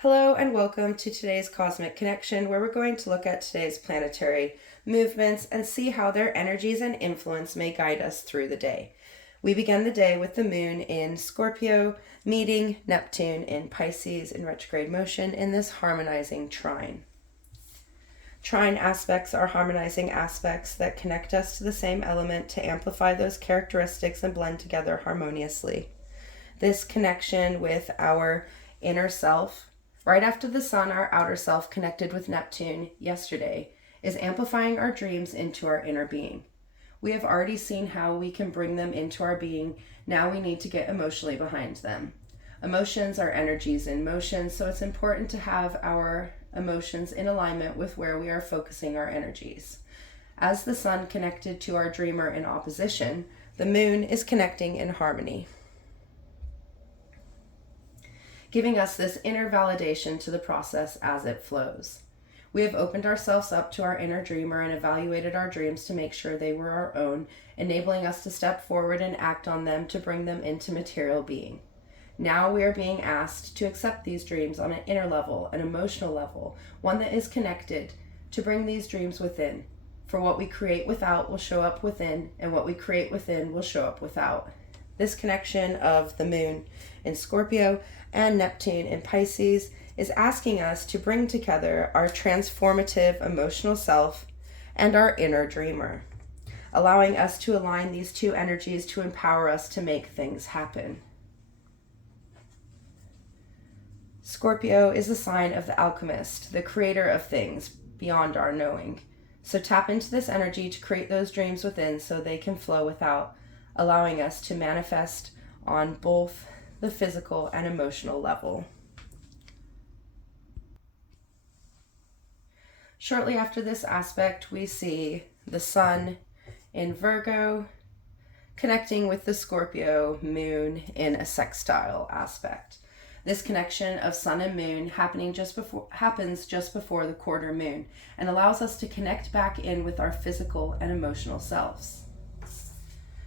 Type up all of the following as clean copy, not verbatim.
Hello and welcome to today's Cosmic Connection, where we're going to look at today's planetary movements and see how their energies and influence may guide us through the day. We begin the day with the moon in Scorpio, meeting Neptune in Pisces in retrograde motion in this harmonizing trine. Trine aspects are harmonizing aspects that connect us to the same element to amplify those characteristics and blend together harmoniously. This connection with our inner self, right after the sun, our outer self connected with Neptune yesterday, is amplifying our dreams into our inner being. We have already seen how we can bring them into our being. Now we need to get emotionally behind them. Emotions are energies in motion, so it's important to have our emotions in alignment with where we are focusing our energies. As the sun connected to our dreamer in opposition, the moon is connecting in harmony, giving us this inner validation to the process as it flows. We have opened ourselves up to our inner dreamer and evaluated our dreams to make sure they were our own, enabling us to step forward and act on them to bring them into material being. Now we are being asked to accept these dreams on an inner level, an emotional level, one that is connected, to bring these dreams within. For what we create without will show up within, and what we create within will show up without. This connection of the moon in Scorpio and Neptune in Pisces is asking us to bring together our transformative emotional self and our inner dreamer, allowing us to align these two energies to empower us to make things happen. Scorpio is the sign of the alchemist, the creator of things beyond our knowing. So tap into this energy to create those dreams within so they can flow without, allowing us to manifest on both the physical and emotional level. Shortly after this aspect, we see the sun in Virgo connecting with the Scorpio moon in a sextile aspect. This connection of sun and moon happens just before the quarter moon and allows us to connect back in with our physical and emotional selves.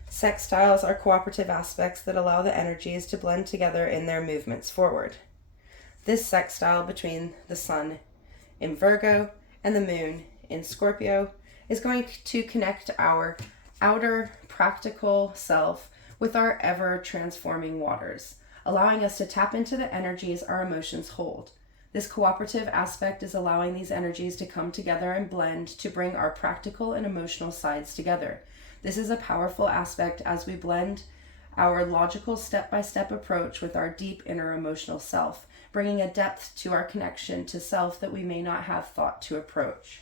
Sextiles are cooperative aspects that allow the energies to blend together in their movements forward. This sextile between the sun in Virgo and the moon in Scorpio is going to connect our outer practical self with our ever transforming waters, allowing us to tap into the energies our emotions hold. This cooperative aspect is allowing these energies to come together and blend to bring our practical and emotional sides together. This is a powerful aspect as we blend our logical step-by-step approach with our deep inner emotional self, bringing a depth to our connection to self that we may not have thought to approach.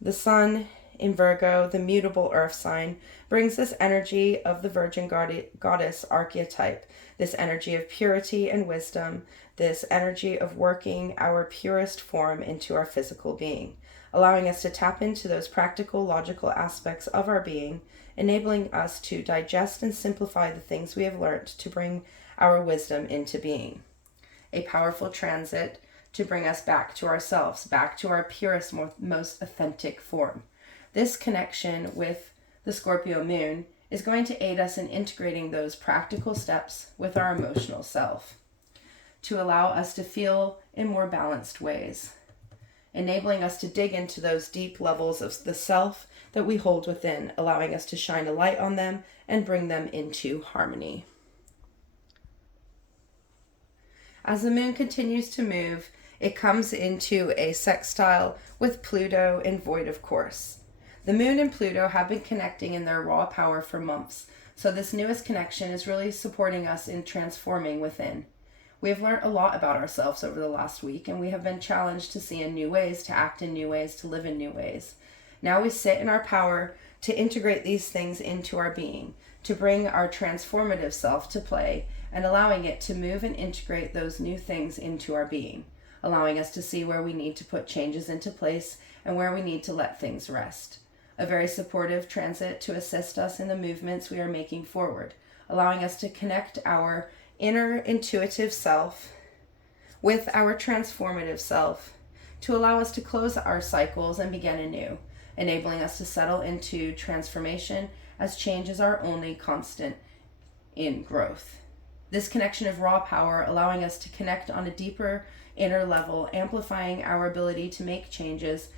The sun in Virgo, the mutable earth sign, brings this energy of the Virgin Goddess archetype, this energy of purity and wisdom, this energy of working our purest form into our physical being, allowing us to tap into those practical, logical aspects of our being, enabling us to digest and simplify the things we have learned to bring our wisdom into being. A powerful transit to bring us back to ourselves, back to our purest, most authentic form. This connection with the Scorpio moon is going to aid us in integrating those practical steps with our emotional self to allow us to feel in more balanced ways, enabling us to dig into those deep levels of the self that we hold within, allowing us to shine a light on them and bring them into harmony. As the moon continues to move, it comes into a sextile with Pluto in void of course. The moon and Pluto have been connecting in their raw power for months, so this newest connection is really supporting us in transforming within. We have learned a lot about ourselves over the last week, and we have been challenged to see in new ways, to act in new ways, to live in new ways. Now we sit in our power to integrate these things into our being, to bring our transformative self to play, and allowing it to move and integrate those new things into our being, allowing us to see where we need to put changes into place and where we need to let things rest. A very supportive transit to assist us in the movements we are making forward, allowing us to connect our inner intuitive self with our transformative self to allow us to close our cycles and begin anew, enabling us to settle into transformation as change is our only constant in growth. This connection of raw power, allowing us to connect on a deeper inner level, amplifying our ability to make changes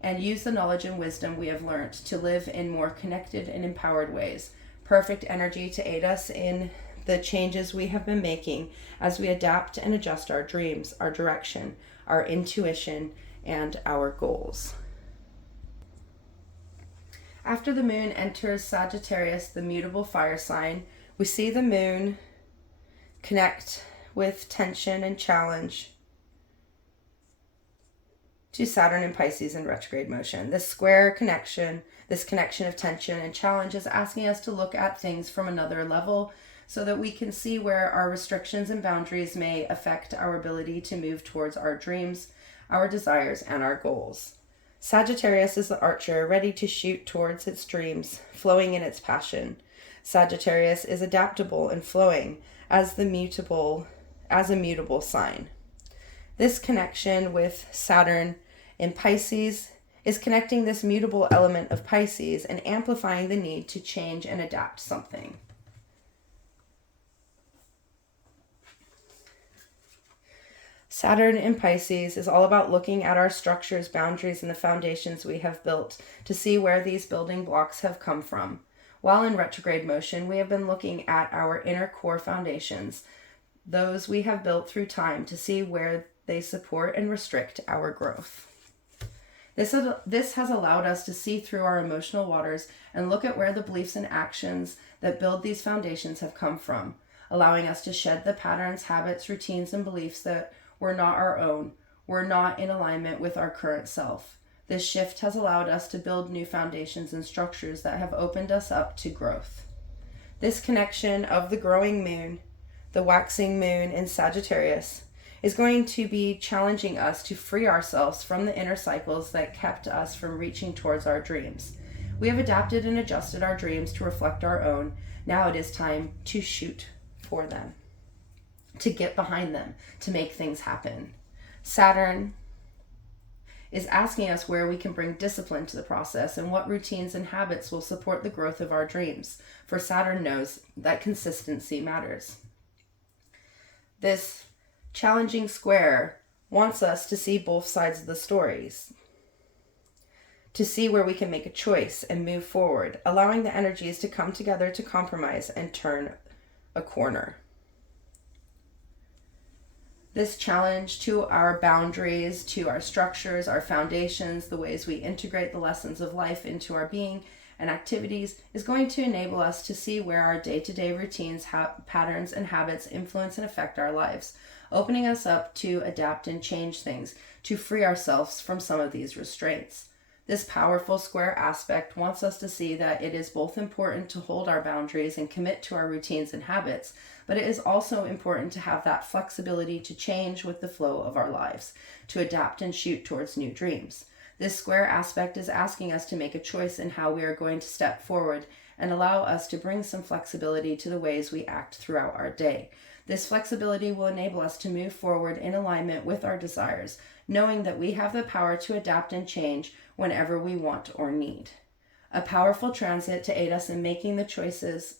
and use the knowledge and wisdom we have learned to live in more connected and empowered ways. Perfect energy to aid us in the changes we have been making as we adapt and adjust our dreams, our direction, our intuition, and our goals. After the moon enters Sagittarius, the mutable fire sign, we see the moon connect with tension and challenge to Saturn and Pisces in retrograde motion. This square connection, this connection of tension and challenge, is asking us to look at things from another level so that we can see where our restrictions and boundaries may affect our ability to move towards our dreams, our desires, and our goals. Sagittarius is the archer, ready to shoot towards its dreams, flowing in its passion. Sagittarius is adaptable and flowing as a mutable sign. This connection with Saturn in Pisces is connecting this mutable element of Pisces and amplifying the need to change and adapt something. Saturn in Pisces is all about looking at our structures, boundaries, and the foundations we have built to see where these building blocks have come from. While in retrograde motion, we have been looking at our inner core foundations, those we have built through time, to see where they support and restrict our growth. This has allowed us to see through our emotional waters and look at where the beliefs and actions that build these foundations have come from, allowing us to shed the patterns, habits, routines, and beliefs that were not our own, were not in alignment with our current self. This shift has allowed us to build new foundations and structures that have opened us up to growth. This connection of the growing moon, the waxing moon in Sagittarius, is going to be challenging us to free ourselves from the inner cycles that kept us from reaching towards our dreams. We have adapted and adjusted our dreams to reflect our own. Now it is time to shoot for them, to get behind them, to make things happen. Saturn is asking us where we can bring discipline to the process and what routines and habits will support the growth of our dreams, for Saturn knows that consistency matters. This challenging square wants us to see both sides of the stories, to see where we can make a choice and move forward, allowing the energies to come together to compromise and turn a corner. This challenge to our boundaries, to our structures, our foundations, the ways we integrate the lessons of life into our being and activities, is going to enable us to see where our day-to-day routines, patterns, and habits influence and affect our lives, opening us up to adapt and change things, to free ourselves from some of these restraints. This powerful square aspect wants us to see that it is both important to hold our boundaries and commit to our routines and habits, but it is also important to have that flexibility to change with the flow of our lives, to adapt and shoot towards new dreams. This square aspect is asking us to make a choice in how we are going to step forward and allow us to bring some flexibility to the ways we act throughout our day. This flexibility will enable us to move forward in alignment with our desires, knowing that we have the power to adapt and change whenever we want or need. A powerful transit to aid us in making the choices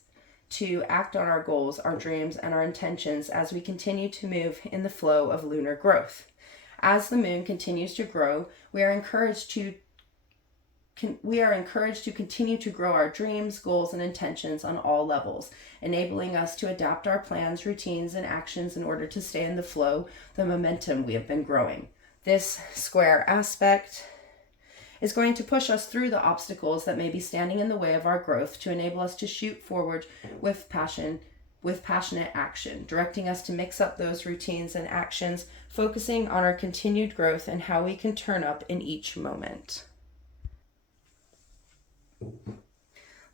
to act on our goals, our dreams, and our intentions as we continue to move in the flow of lunar growth. As the moon continues to grow, we are encouraged to continue to grow our dreams, goals, and intentions on all levels, enabling us to adapt our plans, routines, and actions in order to stay in the flow, the momentum we have been growing. This square aspect is going to push us through the obstacles that may be standing in the way of our growth to enable us to shoot forward with passion, with passionate action, directing us to mix up those routines and actions, focusing on our continued growth and how we can turn up in each moment.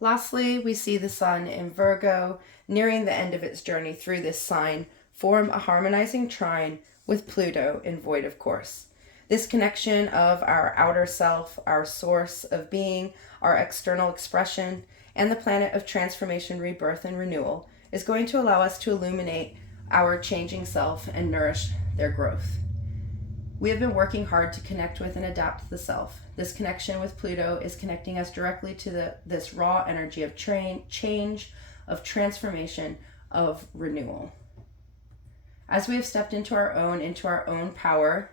Lastly, we see the sun in Virgo, nearing the end of its journey through this sign, form a harmonizing trine with Pluto in void of course. This connection of our outer self, our source of being, our external expression, and the planet of transformation, rebirth, and renewal is going to allow us to illuminate our changing self and nourish their growth. We have been working hard to connect with and adapt the self. This connection with Pluto is connecting us directly to this raw energy of change, of transformation, of renewal. As we have stepped into our own power,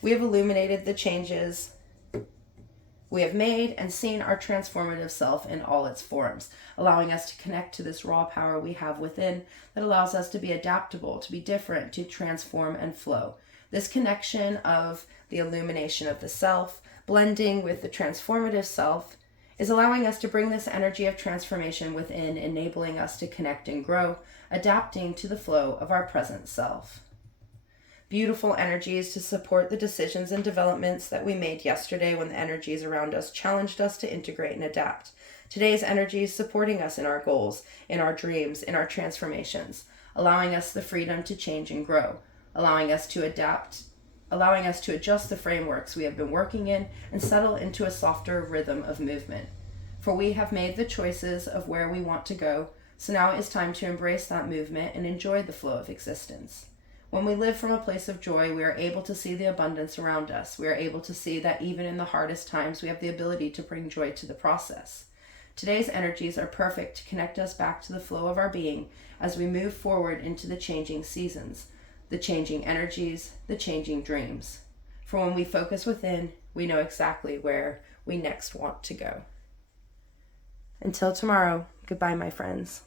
we have illuminated the changes we have made and seen our transformative self in all its forms, allowing us to connect to this raw power we have within that allows us to be adaptable, to be different, to transform and flow. This connection of the illumination of the self, blending with the transformative self, is allowing us to bring this energy of transformation within, enabling us to connect and grow, adapting to the flow of our present self. Beautiful energies to support the decisions and developments that we made yesterday when the energies around us challenged us to integrate and adapt. Today's energies supporting us in our goals, in our dreams, in our transformations, allowing us the freedom to change and grow, allowing us to adapt, allowing us to adjust the frameworks we have been working in and settle into a softer rhythm of movement. For we have made the choices of where we want to go, so now it is time to embrace that movement and enjoy the flow of existence. When we live from a place of joy, we are able to see the abundance around us. We are able to see that even in the hardest times, we have the ability to bring joy to the process. Today's energies are perfect to connect us back to the flow of our being as we move forward into the changing seasons, the changing energies, the changing dreams. For when we focus within, we know exactly where we next want to go. Until tomorrow, goodbye, my friends.